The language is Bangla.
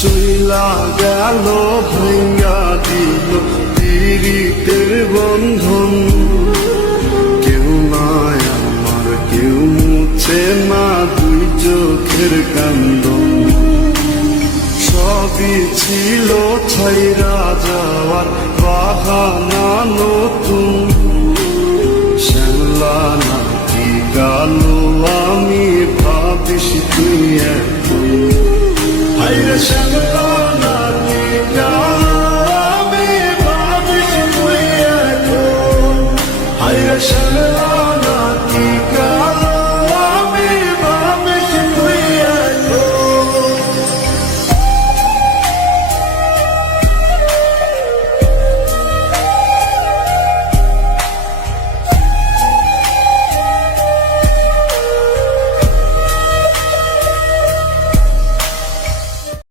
চইলা গেল ভাঙ্গা দিল পীড়িতের বন্ধন। কেউ নাই আমার, কেউ মুছে না দুই চোখের কান্দন। সবই ছিল ছাইরা যাওয়ার বাহানা নতুন। শ্যামলা নাকি কালো আমি ভাবিস তুই এখন। হায়রে শ্যামলা